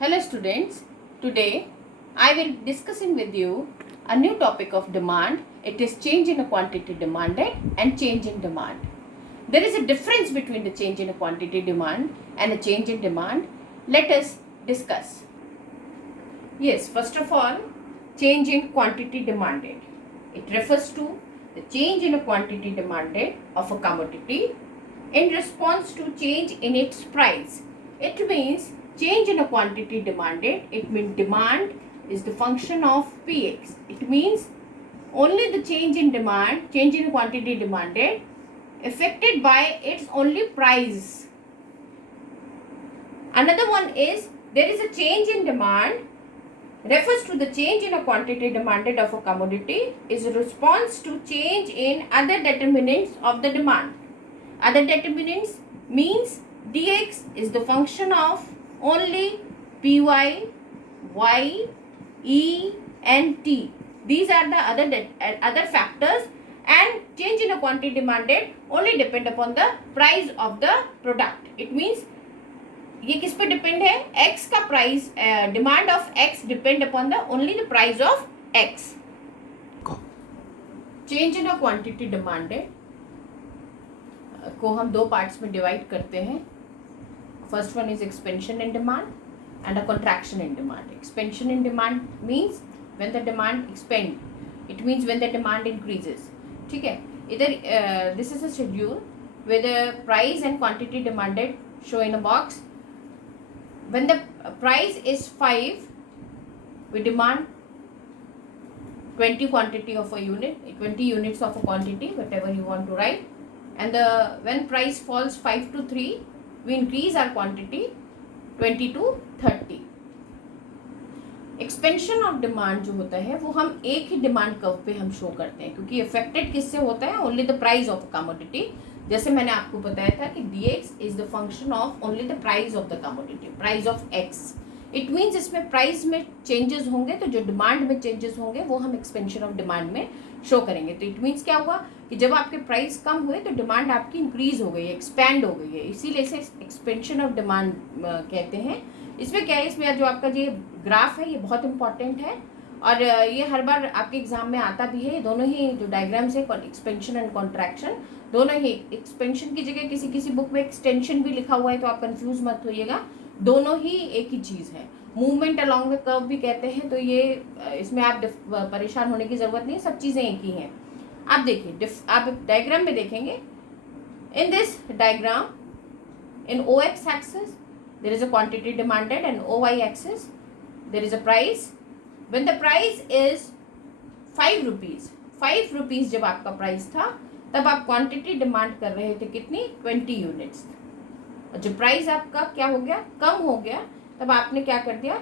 Hello students, today I will discussing with you a new topic of demand. It is change in a quantity demanded and change in demand. There is a difference between the change in a quantity demand and a change in demand. Let us discuss. Yes, first of all, change in quantity demanded. It refers to the change in a quantity demanded of a commodity in response to change in its price. It means change in a quantity demanded. It means demand is the function of Px. It means only the change in demand, change in quantity demanded, affected by its only price. Another one is there is a change in demand refers to the change in a quantity demanded of a commodity is a response to change in other determinants of the demand. Other determinants means dx is the function of only py, y, e and t. These are the other factors, and change in a quantity demanded only depend upon the price of the product. It means ये किस पे depend है? x का price, demand of x depend upon the only the price of x. Change in a quantity demanded को हम दो parts में divide करते हैं. First one is expansion in demand and a contraction in demand. Expansion in demand means when the demand expand, it means when the demand increases. ठीक है, इधर this is a schedule with the price and quantity demanded show in a box. When the price is 5, we demand 20 quantity of a unit, 20 units of a quantity, whatever you want to write. And when price falls 5 to 3, we increase our quantity 20 to 30. Expansion of demand जो होता है वो हम एक ही demand curve पे हम show करते हैं, क्योंकि अफेक्टेड किससे होता है? Only the price of commodity. जैसे मैंने आपको बताया था कि dx is the function of only the price of the commodity, price of x. It means इसमें प्राइस में चेंजेस होंगे तो जो डिमांड में चेंजेस होंगे वो हम एक्सपेंशन ऑफ डिमांड में शो करेंगे. तो इट मीन्स क्या हुआ कि जब आपके प्राइस कम हुए तो डिमांड आपकी इंक्रीज हो गई है, एक्सपैंड हो गई है, इसीलिए इसे एक्सपेंशन ऑफ डिमांड कहते हैं. इसमें क्या है, इसमें जो आपका ये ग्राफ है ये बहुत इंपॉर्टेंट है और ये हर बार आपके एग्जाम में आता भी है. ये दोनों ही जो डायग्राम्स है, एक्सपेंशन एंड कॉन्ट्रैक्शन, दोनों ही. एक्सपेंशन की जगह किसी किसी बुक में एक्सटेंशन भी लिखा हुआ है, तो आप कंफ्यूज मत होइएगा, दोनों ही एक ही चीज़ है. मूवमेंट अलोंग द कर्व भी कहते हैं, तो ये इसमें आप परेशान होने की ज़रूरत नहीं, सब चीज़ें एक ही हैं. आप देखिए, आप डायग्राम में देखेंगे, in this diagram in O X axis there is a quantity demanded and OY axis there is a price. When the price is 5 rupees, 5 rupees जब आपका प्राइस था तब आप क्वांटिटी डिमांड कर रहे थे कितनी? 20 यूनिट्स. और जब प्राइस आपका क्या हो गया? कम हो गया, तब आपने क्या कर दिया?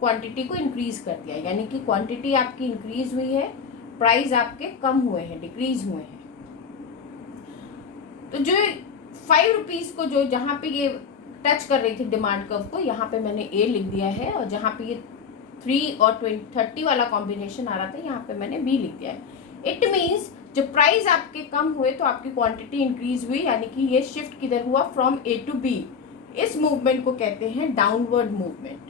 क्वांटिटी को इंक्रीज कर दिया. यानी कि क्वांटिटी आपकी इंक्रीज हुई है, प्राइस आपके कम हुए हैं, डिक्रीज हुए हैं. तो जो 5 रुपीज़ को जो जहाँ पे ये टच कर रही थी डिमांड कर्व को, यहाँ पे मैंने ए लिख दिया है, और जहाँ पे ये 3 और 30 वाला कॉम्बिनेशन आ रहा था यहाँ पे मैंने बी लिख दिया है. इट मीन्स जब प्राइस आपके कम हुए तो आपकी क्वांटिटी इंक्रीज हुई, यानी कि ये शिफ्ट किधर हुआ? From A to B. इस मूवमेंट को कहते हैं डाउनवर्ड मूवमेंट.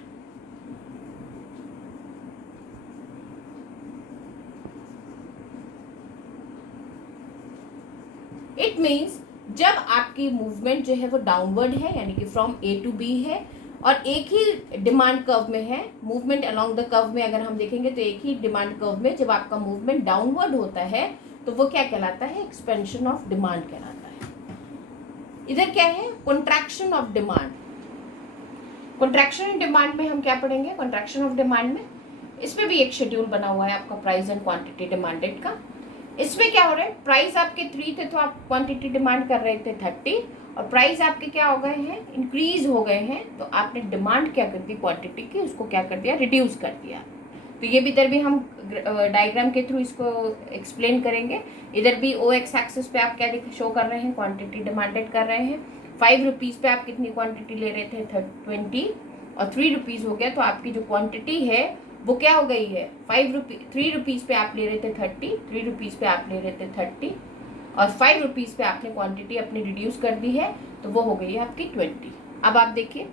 इट मीन्स जब आपकी मूवमेंट जो है वो डाउनवर्ड है, यानी कि फ्रॉम ए टू बी है, और एक ही डिमांड कर्व में है, मूवमेंट अलोंग द कर्व में अगर हम देखेंगे तो एक ही डिमांड कर्व में जब आपका मूवमेंट डाउनवर्ड होता है तो वो क्या कहलाता है? एक्सपेंशन ऑफ डिमांड कहलाता है. इधर क्या है? Contraction of demand. Contraction in demand में हम क्या पढ़ेंगे? कॉन्ट्रैक्शन ऑफ डिमांड में इस पर भी एक शेड्यूल बना हुआ है आपका प्राइस एंड क्वांटिटी डिमांडेड का. इसमें क्या हो रहा है? प्राइस आपके 3 थे तो आप क्वांटिटी डिमांड कर रहे थे 30, और प्राइस आपके क्या हो गए हैं? इंक्रीज हो गए हैं. तो आपने डिमांड क्या कर दी क्वांटिटी की? उसको क्या कर दिया? रिड्यूस कर दिया. तो ये भी इधर भी हम डायग्राम के थ्रू इसको एक्सप्लेन करेंगे. इधर भी ओ एक्स एक्सिस पे आप क्या शो कर रहे हैं? क्वांटिटी डिमांडेड कर रहे हैं. 5 रुपीज़ पे आप कितनी क्वांटिटी ले रहे थे? 20, और 3 रुपीज़ हो गया, तो आपकी जो क्वांटिटी है वो क्या हो गई है? 3 रुपीज़ पे आप ले रहे थे 30, 3 रुपीज़ पे आप ले रहे थे 30, और 5 रुपीज़ पे आपने क्वांटिटी अपनी रिड्यूस कर दी है, तो वो हो गई है आपकी 20. अब आप देखिए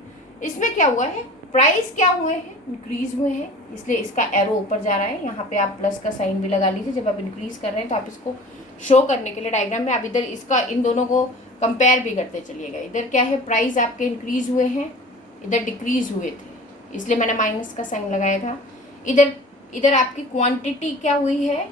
इसमें क्या हुआ है, प्राइस क्या हुए हैं, इंक्रीज हुए हैं, इसलिए इसका एरो ऊपर जा रहा है। यहाँ पे आप प्लस का साइन भी लगा लीजिए जब आप इंक्रीज कर रहे हैं, तो आप इसको शो करने के लिए डायग्राम में आप इधर इसका इन दोनों को कंपेयर भी करते चलिएगा। इधर क्या है, प्राइस आपके इंक्रीज हुए हैं, इधर डिक्रीज हुए थे, इसलिए मैंने माइनस का साइन लगाया था। इधर आपकी क्वांटिटी क्या हुई है,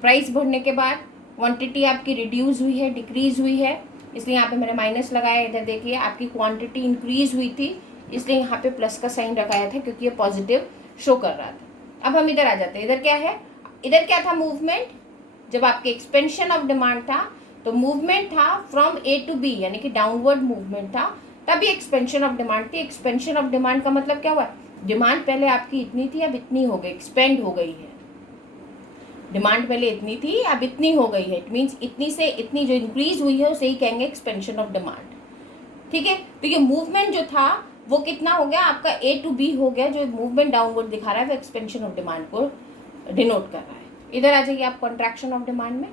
प्राइस बढ़ने के बाद क्वांटिटी आपकी रिड्यूस हुई है, डिक्रीज हुई है, इसलिए यहाँ पे मैंने माइनस लगाया। इधर देखिए आपकी क्वांटिटी इंक्रीज हुई थी, इसलिए यहाँ पे प्लस का साइन लगाया था क्योंकि ये पॉजिटिव शो कर रहा था। अब हम इधर आ जाते हैं। इधर क्या है, इधर क्या था मूवमेंट, जब आपके एक्सपेंशन ऑफ डिमांड था तो मूवमेंट था फ्रॉम ए टू बी, यानी कि डाउनवर्ड मूवमेंट था, तभी एक्सपेंशन ऑफ डिमांड थी। एक्सपेंशन ऑफ डिमांड का मतलब क्या हुआ, डिमांड पहले आपकी इतनी थी अब इतनी हो गई, एक्सपेंड हो गई है। डिमांड पहले इतनी थी अब इतनी हो गई है, इट मीन्स इतनी से इतनी जो इंक्रीज हुई है उसे ही कहेंगे एक्सपेंशन ऑफ डिमांड। ठीक है, तो ये मूवमेंट जो था वो कितना हो गया आपका, ए टू बी हो गया। जो मूवमेंट डाउनवर्ड दिखा रहा है वो एक्सपेंशन ऑफ डिमांड को डिनोट कर रहा है। इधर आ जाइए आप कॉन्ट्रैक्शन ऑफ डिमांड में।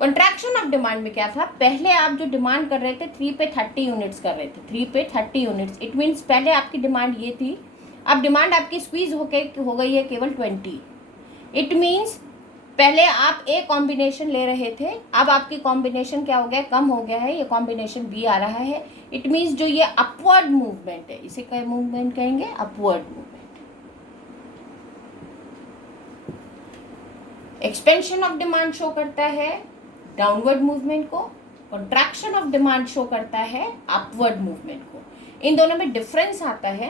कॉन्ट्रैक्शन ऑफ डिमांड में क्या था, पहले आप जो डिमांड कर रहे थे 3 पे 30 यूनिट्स कर रहे थे, 3 पे 30 यूनिट्स, इट मीन्स पहले आपकी डिमांड ये थी, अब डिमांड आपकी स्क्वीज हो गई है केवल 20। इट मीन्स पहले आप ए कॉम्बिनेशन ले रहे थे, अब आपकी कॉम्बिनेशन क्या हो गया, कम हो गया है, ये कॉम्बिनेशन बी आ रहा है। इट मीन्स जो ये अपवर्ड मूवमेंट है, इसे क्या मूवमेंट कहेंगे, upward movement. Expansion of demand show करता है डाउनवर्ड मूवमेंट को, कॉन्ट्रैक्शन ऑफ डिमांड शो करता है अपवर्ड मूवमेंट को। इन दोनों में डिफरेंस आता है,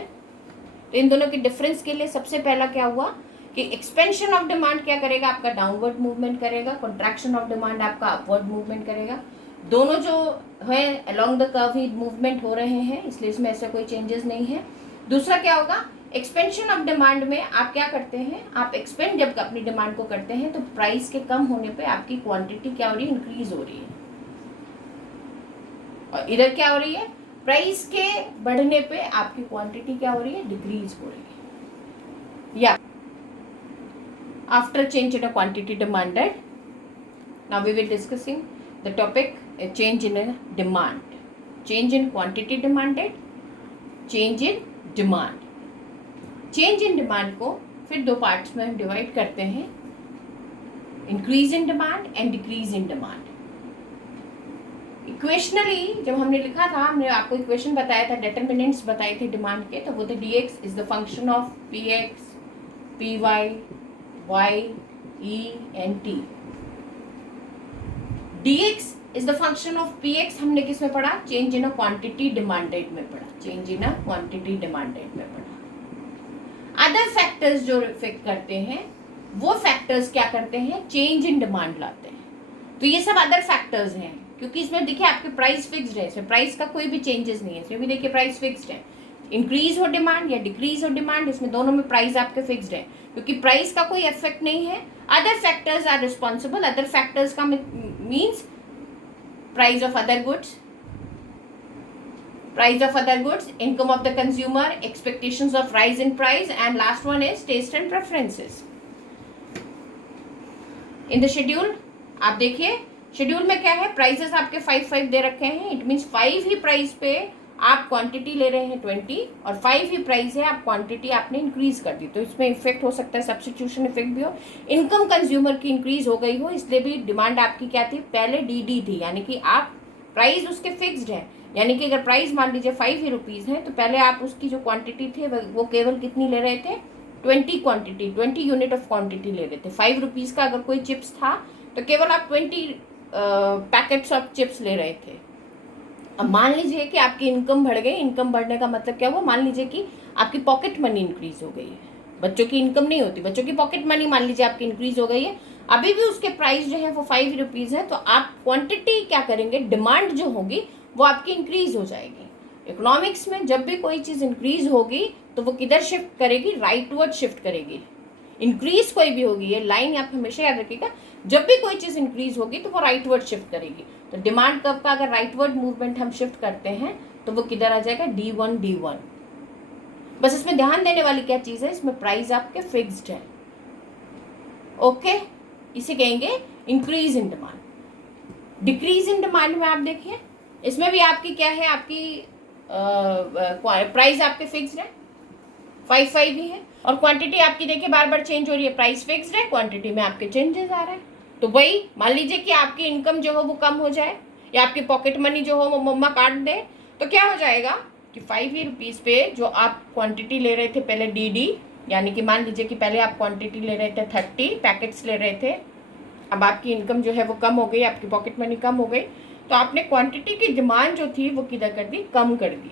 तो इन दोनों के डिफरेंस के लिए सबसे पहला क्या हुआ कि एक्सपेंशन ऑफ डिमांड क्या करेगा, आपका डाउनवर्ड मूवमेंट करेगा, कॉन्ट्रैक्शन ऑफ डिमांड आपका अपवर्ड मूवमेंट करेगा। दोनों जो है along the curve he movement हो रहे हैं, इसलिए इसमें ऐसा कोई चेंजेस नहीं है। दूसरा क्या होगा, एक्सपेंशन ऑफ डिमांड में आप क्या करते हैं, आप एक्सपेंड जब अपनी डिमांड को करते हैं तो प्राइस के कम होने पे आपकी क्वांटिटी क्या हो रही है, इंक्रीज हो रही है। और इधर क्या हो रही है, प्राइस के बढ़ने पे आपकी क्वांटिटी क्या हो रही है, डिक्रीज हो रही है। या after change in a quantity demanded, now we will discussing the topic a change in a demand, change in quantity demanded, change in demand। change in demand को फिर दो पार्ट्स में हम डिवाइड करते हैं, increase in demand and decrease in demand. Equationally जब हमने लिखा था, हमने आपको इक्वेशन बताया था, डिटर्मिनेंट्स बताए थे डिमांड के, तो वो the dx is the function of px, py, y, e and t। dx is the function of px हमने किस में पढ़ा, change in a quantity demanded में पढ़ा, change in a quantity demanded में पढ़ा। अदर फैक्टर्स जो इफेक्ट करते हैं वो फैक्टर्स क्या करते हैं, चेंज इन डिमांड लाते हैं। तो ये सब अदर फैक्टर्स हैं, क्योंकि इसमें देखिए आपके प्राइस फिक्स्ड है, इसमें प्राइस का कोई भी चेंजेस नहीं है, इसमें भी देखिए प्राइस फिक्स्ड है। इंक्रीज हो डिमांड या डिक्रीज हो डिमांड, इसमें दोनों में प्राइस आपके फिक्स्ड है, क्योंकि प्राइस का कोई इफेक्ट नहीं है। Other factors are responsible, other factors का means price of other goods, price of other goods, income of the consumer, expectations of rise in price, and last one is taste and preferences। in the schedule आप देखिए, schedule में क्या है, prices आपके 5 दे रखे हैं, it means 5 he price पे आप क्वांटिटी ले रहे हैं 20, और 5 ही प्राइस है, आप क्वांटिटी आपने इंक्रीज कर दी, तो इसमें इफेक्ट हो सकता है, सब्स्टिट्यूशन इफेक्ट भी हो, इनकम कंज्यूमर की इंक्रीज हो गई हो, इसलिए भी डिमांड आपकी क्या थी, पहले डी थी, यानी कि आप प्राइस उसके फिक्स्ड है, यानी कि अगर प्राइस मान लीजिए 5 ही रुपीज़ है, तो पहले आप उसकी जो क्वांटिटी थी वो केवल कितनी ले रहे थे, 20 क्वांटिटी, 20 यूनिट ऑफ क्वांटिटी ले रहे थे। 5 रुपीज़ का अगर कोई चिप्स था तो केवल आप 20 पैकेट्स ऑफ चिप्स ले रहे थे। अब मान लीजिए कि आपकी इनकम बढ़ गई, इनकम बढ़ने का मतलब क्या हुआ, मान लीजिए कि आपकी पॉकेट मनी इंक्रीज हो गई है, बच्चों की इनकम नहीं होती, बच्चों की पॉकेट मनी मान लीजिए आपकी इंक्रीज हो गई है, अभी भी उसके प्राइस जो है वो 5 रुपीज़ है, तो आप क्वांटिटी क्या करेंगे, डिमांड जो होगी वो आपकी इंक्रीज हो जाएगी। इकोनॉमिक्स में जब भी कोई चीज़ इंक्रीज होगी तो वो किधर शिफ्ट करेगी, राइटवर्ड शिफ्ट करेगी। इंक्रीज कोई भी होगी, ये लाइन आप हमेशा याद रखिएगा, जब भी कोई चीज़ इंक्रीज होगी तो वो राइटवर्ड शिफ्ट करेगी। तो डिमांड कर्व का अगर राइटवर्ड मूवमेंट हम शिफ्ट करते हैं तो वो किधर आ जाएगा, D1। बस इसमें ध्यान देने वाली क्या चीज़ है, इसमें प्राइस आपके फिक्स्ड है, ओके, इसे कहेंगे increase in demand. Decrease in demand में आप देखिए, इसमें भी आपकी क्या है, आपकी प्राइस आपके फिक्स्ड है, 5 ही है। और क्वांटिटी आपकी देखिए बार बार चेंज हो रही है, प्राइस फिक्स्ड है, क्वांटिटी में आपके चेंजेस आ रहे हैं। तो वही मान लीजिए कि आपकी इनकम जो हो वो कम हो जाए या आपकी पॉकेट मनी जो हो वो मम्मा काट दे, तो क्या हो जाएगा कि 5 ही रुपीज़ पे जो आप क्वांटिटी ले रहे थे पहले DD, यानी कि मान लीजिए कि पहले आप क्वांटिटी ले रहे थे 30 पैकेट्स ले रहे थे, अब आपकी इनकम जो है वो कम हो गई, आपकी पॉकेट मनी कम हो गई, तो आपने क्वांटिटी की डिमांड जो थी वो किधर कर दी, कम कर दी।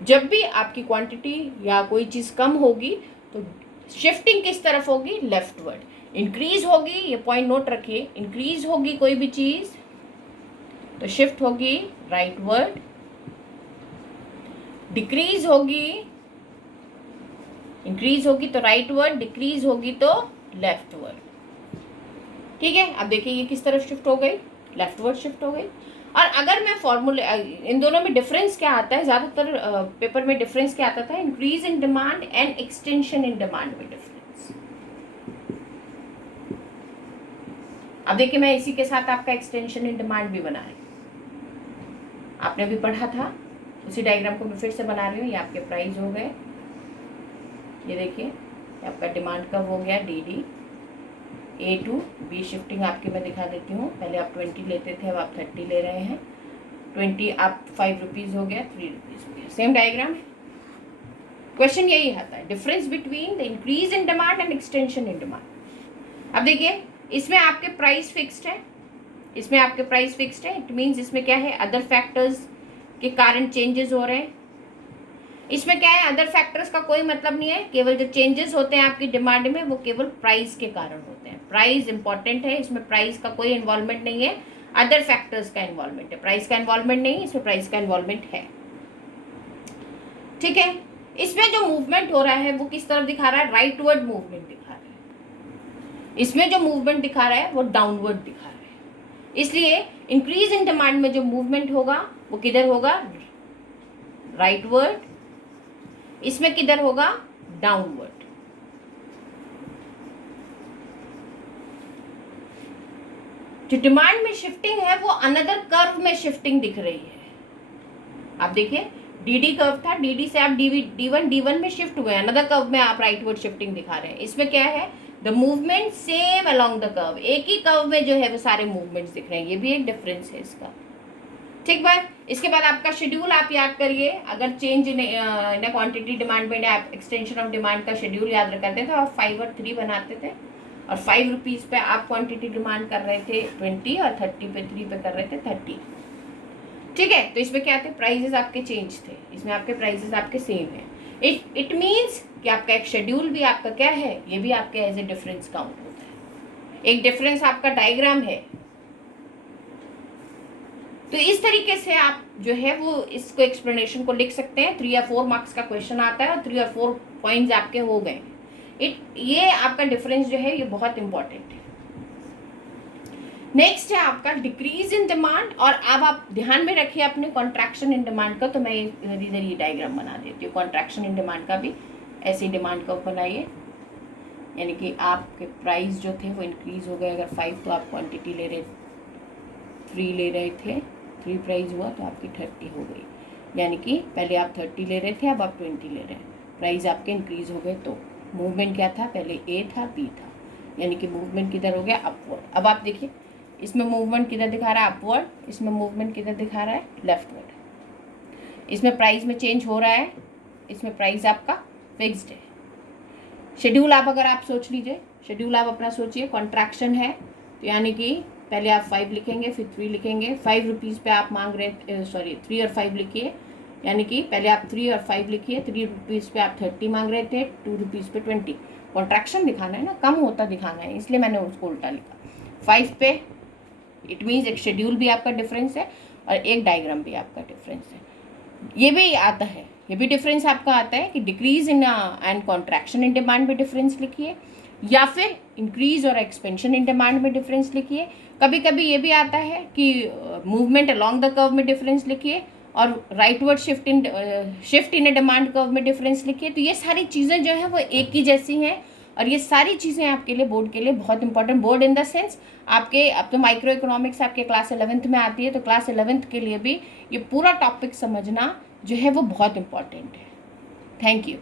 जब भी आपकी क्वांटिटी या कोई चीज़ कम होगी तो शिफ्टिंग किस तरफ होगी, लेफ्टवर्ड। इंक्रीज होगी, ये पॉइंट नोट रखिए, इंक्रीज होगी कोई भी चीज़ तो शिफ्ट होगी राइटवर्ड, डिक्रीज होगी, इंक्रीज होगी तो राइटवर्ड, डिक्रीज होगी तो लेफ्टवर्ड। ठीक है, अब देखिए ये किस तरफ शिफ्ट हो गई, लेफ्टवर्ड शिफ्ट हो गई। और अगर मैं फॉर्मूले, इन दोनों में डिफरेंस क्या आता है, ज़्यादातर पेपर में डिफरेंस क्या आता था, increase in demand and extension in demand में डिफरेंस। अब देखिए मैं इसी के साथ आपका एक्सटेंशन इन डिमांड भी बना है, आपने भी पढ़ा था, उसी डायग्राम को मैं फिर से बना रही हूँ। ये आपके प्राइस हो गए, ये देखिए आपका डिमांड कब हो गया, DD, A to B shifting आपकी मैं दिखा देती हूँ। पहले आप 20 लेते थे, अब आप 30 ले रहे हैं। 20 आप 5 रुपीज़ हो गया, 3 रुपीज़ हो गया, सेम डायग्राम है। क्वेश्चन यही आता है, difference between the increase in demand and extension in demand. अब देखिए इसमें आपके प्राइस फिक्स्ड है, इसमें आपके प्राइस फिक्स्ड है, इट मीन्स इसमें क्या है, अदर फैक्टर्स के कारण चेंजेस हो रहे हैं। इसमें क्या है, अदर फैक्टर्स का कोई मतलब नहीं है, केवल जो चेंजेस होते हैं आपकी डिमांड में वो केवल प्राइस के कारण होते हैं। प्राइस इंपॉर्टेंट है, इसमें प्राइस का कोई इन्वॉल्वमेंट नहीं है, अदर फैक्टर्स का इन्वॉल्वमेंट है, प्राइस का इन्वॉल्वमेंट नहीं, इसमें प्राइस का इन्वॉल्वमेंट है। ठीक है, इसमें जो मूवमेंट हो रहा है वो किस तरफ दिखा रहा है, राइटवर्ड मूवमेंट दिखा रहा है। इसमें जो मूवमेंट दिखा रहा है वो डाउनवर्ड दिखा रहा है, इसलिए इंक्रीज इन डिमांड में जो मूवमेंट होगा वो किधर होगा, राइटवर्ड, इसमें किधर होगा, डाउनवर्ड। जो डिमांड में शिफ्टिंग है वो अनदर कर्व में शिफ्टिंग दिख रही है। आप देखिए DD कर्व था, DD से आप D1 में शिफ्ट हुए, अनदर कर्व में आप राइटवर्ड शिफ्टिंग दिखा रहे हैं। इसमें क्या है, the movement same along the curve, एक ही कर्व में जो है वो सारे मूवमेंट्स दिख रहे हैं, ये भी एक डिफरेंस है इसका। ठीक बात। इसके बाद आपका शेड्यूल आप याद करिए, अगर चेंज इन क्वांटिटी डिमांड में आप एक्सटेंशन ऑफ डिमांड का शेड्यूल याद करते थे तो आप 5 और 3 बनाते थे, और 5 रुपीज़ पे आप क्वांटिटी डिमांड कर रहे थे 20 और 30 पे 3 पे कर रहे थे 30। ठीक है, तो इसमें क्या थे, प्राइजेस आपके चेंज थे, इसमें आपके प्राइजेस आपके सेम है। इट मीन्स कि आपका एक शेड्यूल भी आपका क्या है, ये भी आपके एज ए डिफरेंस काउंट होता है। एक डिफरेंस आपका डायग्राम है। तो इस तरीके से आप जो है वो इसको एक्सप्लेनेशन को लिख सकते हैं। 3 या 4 मार्क्स का क्वेश्चन आता है और 3 और 4 पॉइंट्स आपके हो गए। ये आपका डिफरेंस जो है ये बहुत इंपॉर्टेंट है। नेक्स्ट है आपका डिक्रीज इन डिमांड, और अब आप ध्यान में रखिए अपने कॉन्ट्रैक्शन इन डिमांड का। तो मैं इधर ये डायग्राम बना देती हूँ कॉन्ट्रैक्शन इन डिमांड का भी। ऐसे डिमांड का बनाइए, यानी कि आपके प्राइस जो थे वो इंक्रीज हो गए। अगर 5 तो आप क्वांटिटी ले रहे 3 ले रहे थे, 3 प्राइस हुआ तो आपकी 30 हो गई, यानी कि पहले आप 30 ले रहे थे, अब आप 20 ले रहे हैं, प्राइस आपके इंक्रीज हो गए। तो मूवमेंट क्या था, पहले A था B था, यानी कि मूवमेंट किधर हो गया, अपवर्ड। अब आप देखिए इसमें मूवमेंट किधर दिखा रहा है, अपवर्ड, इसमें मूवमेंट किधर दिखा रहा है, लेफ्टवर्ड। इसमें प्राइस में चेंज हो रहा है, इसमें प्राइस आपका फिक्स्ड है। शेड्यूल आप अगर आप सोच लीजिए, शेड्यूल आप अपना सोचिए, कॉन्ट्रैक्शन है तो यानी कि पहले आप 5 लिखेंगे, फिर 3 लिखेंगे। 5 रुपीज़ पे आप मांग रहे, सॉरी 3 और 5 लिखिए, यानी कि पहले आप 3 और 5 लिखिए। 3 रुपीज़ पे आप 30 मांग रहे थे, 2 रुपीज़ पे 20। कॉन्ट्रैक्शन दिखाना है ना, कम होता दिखाना है, इसलिए मैंने उसको उल्टा लिखा। 5 पे इट मीन्स एक शेड्यूल भी आपका डिफरेंस है और एक डायग्राम भी आपका डिफरेंस है। ये भी आता है, ये भी डिफरेंस आपका आता है कि decrease in and contraction in demand में डिफरेंस लिखिए, या फिर इंक्रीज और एक्सपेंशन इन डिमांड में डिफरेंस लिखिए। कभी कभी ये भी आता है कि मूवमेंट अलोंग द कर्व में डिफरेंस लिखिए, और rightward shift in A demand curve में डिफरेंस लिखिए। तो ये सारी चीज़ें जो है वो एक ही जैसी हैं, और ये सारी चीज़ें आपके लिए बोर्ड के लिए बहुत important, board in the sense आपके, अब तो माइक्रो इकोनॉमिक्स आपके क्लास 11th में आती है, तो क्लास 11th के लिए भी ये पूरा टॉपिक समझना जो है वो बहुत इंपॉर्टेंट है। Thank you.